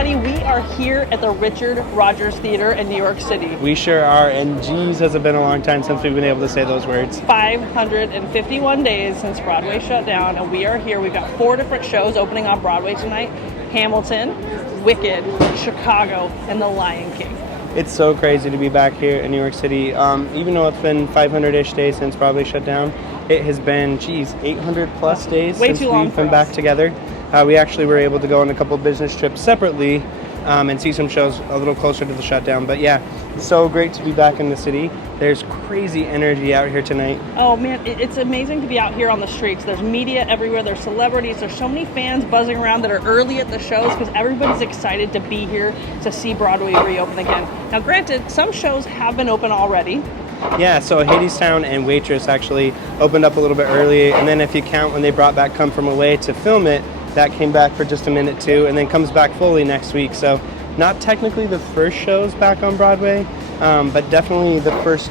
everybody. We are here at the Richard Rodgers Theater in New York City. We sure are, and geez, has it been a long time since we've been able to say those words. 551 days since Broadway shut down, and we are here. We've got 4 different shows opening on Broadway tonight. Hamilton, Wicked, Chicago, and The Lion King. It's so crazy to be back here in New York City. Even though it's been 500-ish days since Broadway shut down, it has been, 800 plus days Way since too long we've been for back us. together. We actually were able to go on a couple business trips separately and see some shows a little closer to the shutdown. But yeah, so great to be back in the city. There's crazy energy out here tonight. Oh man, it's amazing to be out here on the streets. There's media everywhere, there's celebrities, there's so many fans buzzing around that are early at the shows because everybody's excited to be here to see Broadway reopen again. Now granted, some shows have been open already. Yeah, so Hadestown and Waitress actually opened up a little bit early, and then if you count when they brought back Come From Away to film it, that came back for just a minute too, and then comes back fully next week. So not technically the first shows back on Broadway, but definitely the first,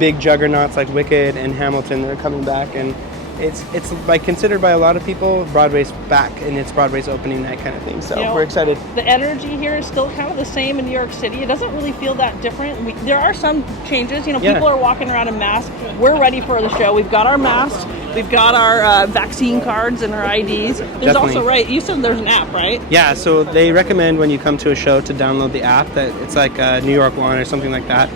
big juggernauts like Wicked and Hamilton that are coming back, and it's like considered by a lot of people Broadway's back and it's Broadway's opening night kind of thing. So we're excited. The energy here is still kind of the same in New York City. It doesn't really feel that different. There are some changes. People are walking around in masks. We're ready for the show. We've got our masks. We've got our vaccine cards and our IDs. There's also, right, you said there's an app, right? Yeah, so they recommend when you come to a show to download the app. That it's like New York One or something like that.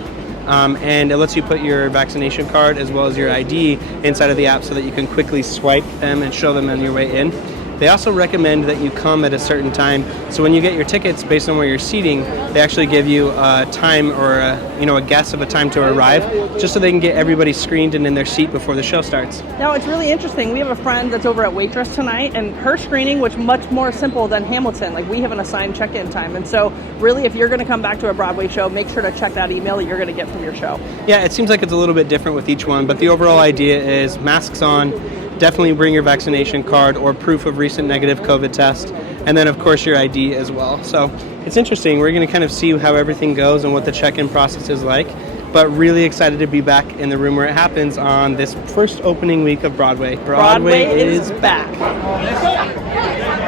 And it lets you put your vaccination card as well as your ID inside of the app so that you can quickly swipe them and show them on your way in. They also recommend that you come at a certain time. So when you get your tickets based on where you're seating, they actually give you a time or a guess of a time to arrive, just so they can get everybody screened and in their seat before the show starts. Now it's really interesting. We have a friend that's over at Waitress tonight, and her screening was much more simple than Hamilton. Like, we have an assigned check-in time, and so really, if you're going to come back to a Broadway show, make sure to check that email that you're going to get from your show. Yeah, it seems like it's a little bit different with each one, but the overall idea is masks on. Definitely bring your vaccination card or proof of recent negative COVID test, and then of course your ID as well. So it's interesting. We're going to kind of see how everything goes and what the check-in process is like, but really excited to be back in the room where it happens on this first opening week of Broadway. Broadway is back.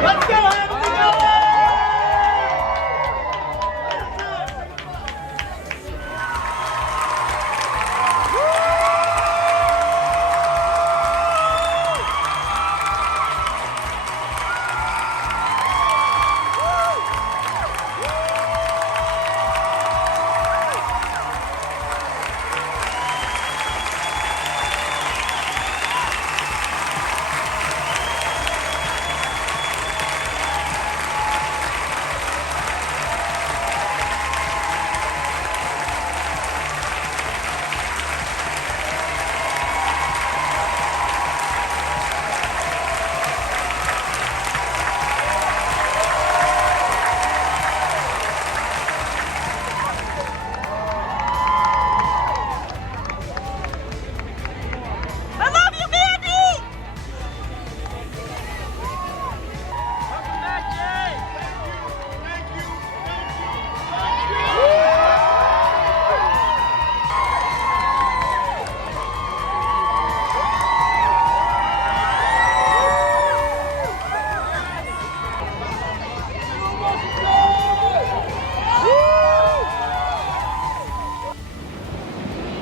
Let's go!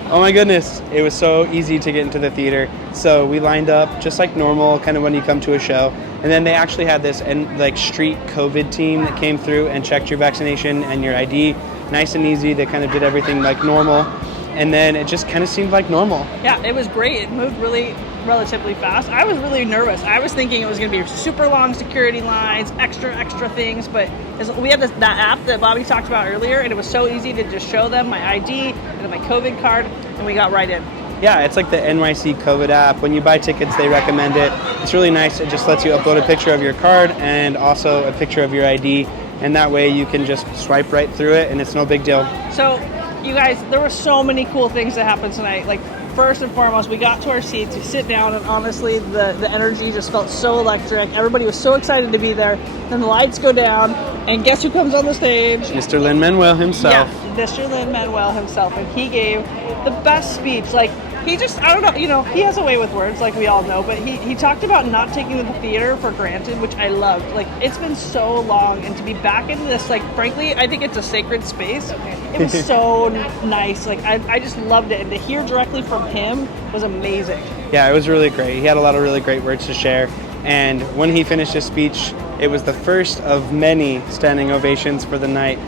Oh my goodness, it was so easy to get into the theater. So we lined up just like normal, kind of when you come to a show. And then they actually had this street COVID team that came through and checked your vaccination and your ID. Nice and easy. They kind of did everything like normal. And then it just kind of seemed like normal. Yeah, it was great. It moved really relatively fast. I was really nervous. I was thinking it was going to be super long security lines, extra things, but we had that app that Bobby talked about earlier, and it was so easy to just show them my ID and my COVID card, and we got right in. Yeah, it's like the NYC COVID app. When you buy tickets, they recommend it. It's really nice. It just lets you upload a picture of your card and also a picture of your ID, and that way you can just swipe right through it, and it's no big deal. So, you guys, there were so many cool things that happened tonight. Like, first and foremost, we got to our seats, we sit down, and honestly, the energy just felt so electric. Everybody was so excited to be there. Then the lights go down, and guess who comes on the stage? Mr. Lin-Manuel himself. Yeah, Mr. Lin-Manuel himself, and he gave the best speech. Like, he just, I don't know, you know, he has a way with words, like we all know, but he talked about not taking the theater for granted, which I loved. Like, it's been so long, and to be back in this, like, frankly, I think it's a sacred space. It was so nice. Like, I just loved it, and to hear directly from him was amazing. Yeah, it was really great. He had a lot of really great words to share. And when he finished his speech, it was the first of many standing ovations for the night.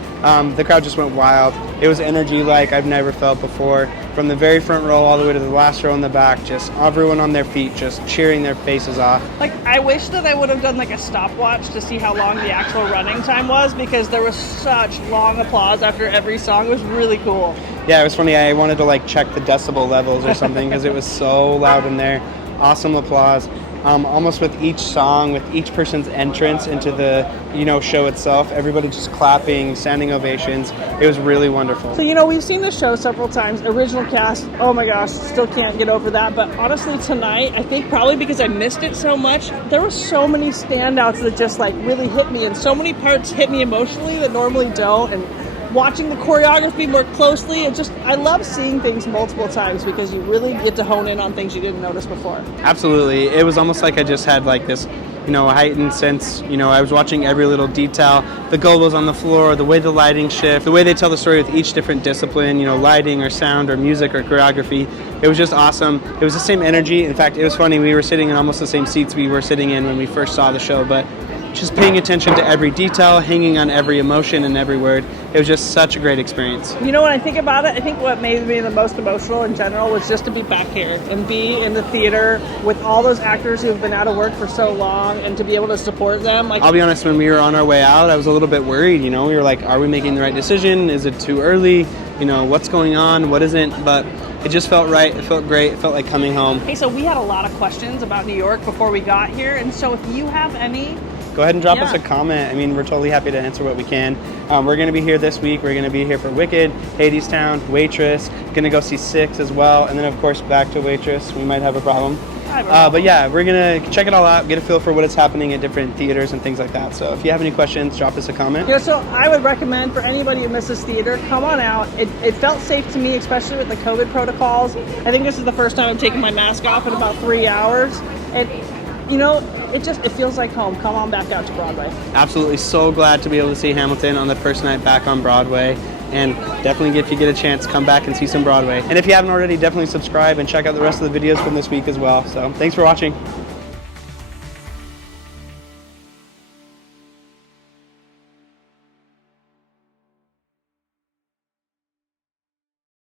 The crowd just went wild. It was energy like I've never felt before. From the very front row all the way to the last row in the back, just everyone on their feet, just cheering their faces off. Like, I wish that I would have done like a stopwatch to see how long the actual running time was, because there was such long applause after every song. It was really cool. Yeah, it was funny. I wanted to like check the decibel levels or something because it was so loud in there. Awesome applause. Almost with each song, with each person's entrance into the, you know, show itself, everybody just clapping, standing ovations. It was really wonderful. So, you know, we've seen the show several times. Original cast, oh my gosh, still can't get over that. But honestly, tonight, I think probably because I missed it so much, there were so many standouts that just like really hit me, and so many parts hit me emotionally that normally don't. And watching the choreography more closely, I love seeing things multiple times because you really get to hone in on things you didn't notice before. Absolutely. It was almost like I just had like this, you know, heightened sense. You know, I was watching every little detail, the gobos on the floor, the way the lighting shift, the way they tell the story with each different discipline, you know, lighting or sound or music or choreography. It was just awesome. It was the same energy. In fact, it was funny. We were sitting in almost the same seats we were sitting in when we first saw the show, but just paying attention to every detail, hanging on every emotion and every word. It was just such a great experience. You know, when I think about it, I think what made me the most emotional in general was just to be back here and be in the theater with all those actors who have been out of work for so long, and to be able to support them. Like, I'll be honest, when we were on our way out, I was a little bit worried. You know, we were like, are we making the right decision? Is it too early? You know, what's going on? What isn't? But it just felt right. It felt great. It felt like coming home. Hey, so we had a lot of questions about New York before we got here, and so if you have any, go ahead and drop us a comment. I mean, we're totally happy to answer what we can. We're going to be here this week. We're going to be here for Wicked, Hadestown, Waitress. Going to go see Six as well. And then, of course, back to Waitress. We might have a problem. But yeah, we're going to check it all out, get a feel for what is happening at different theaters and things like that. So if you have any questions, drop us a comment. Yeah, so I would recommend for anybody who misses theater, come on out. It felt safe to me, especially with the COVID protocols. I think this is the first time I've taken my mask off in about 3 hours. And, you know, it feels like home. Come on back out to Broadway. Absolutely. So glad to be able to see Hamilton on the first night back on Broadway. And definitely, if you get a chance, come back and see some Broadway. And if you haven't already, definitely subscribe and check out the rest of the videos from this week as well. So thanks for watching.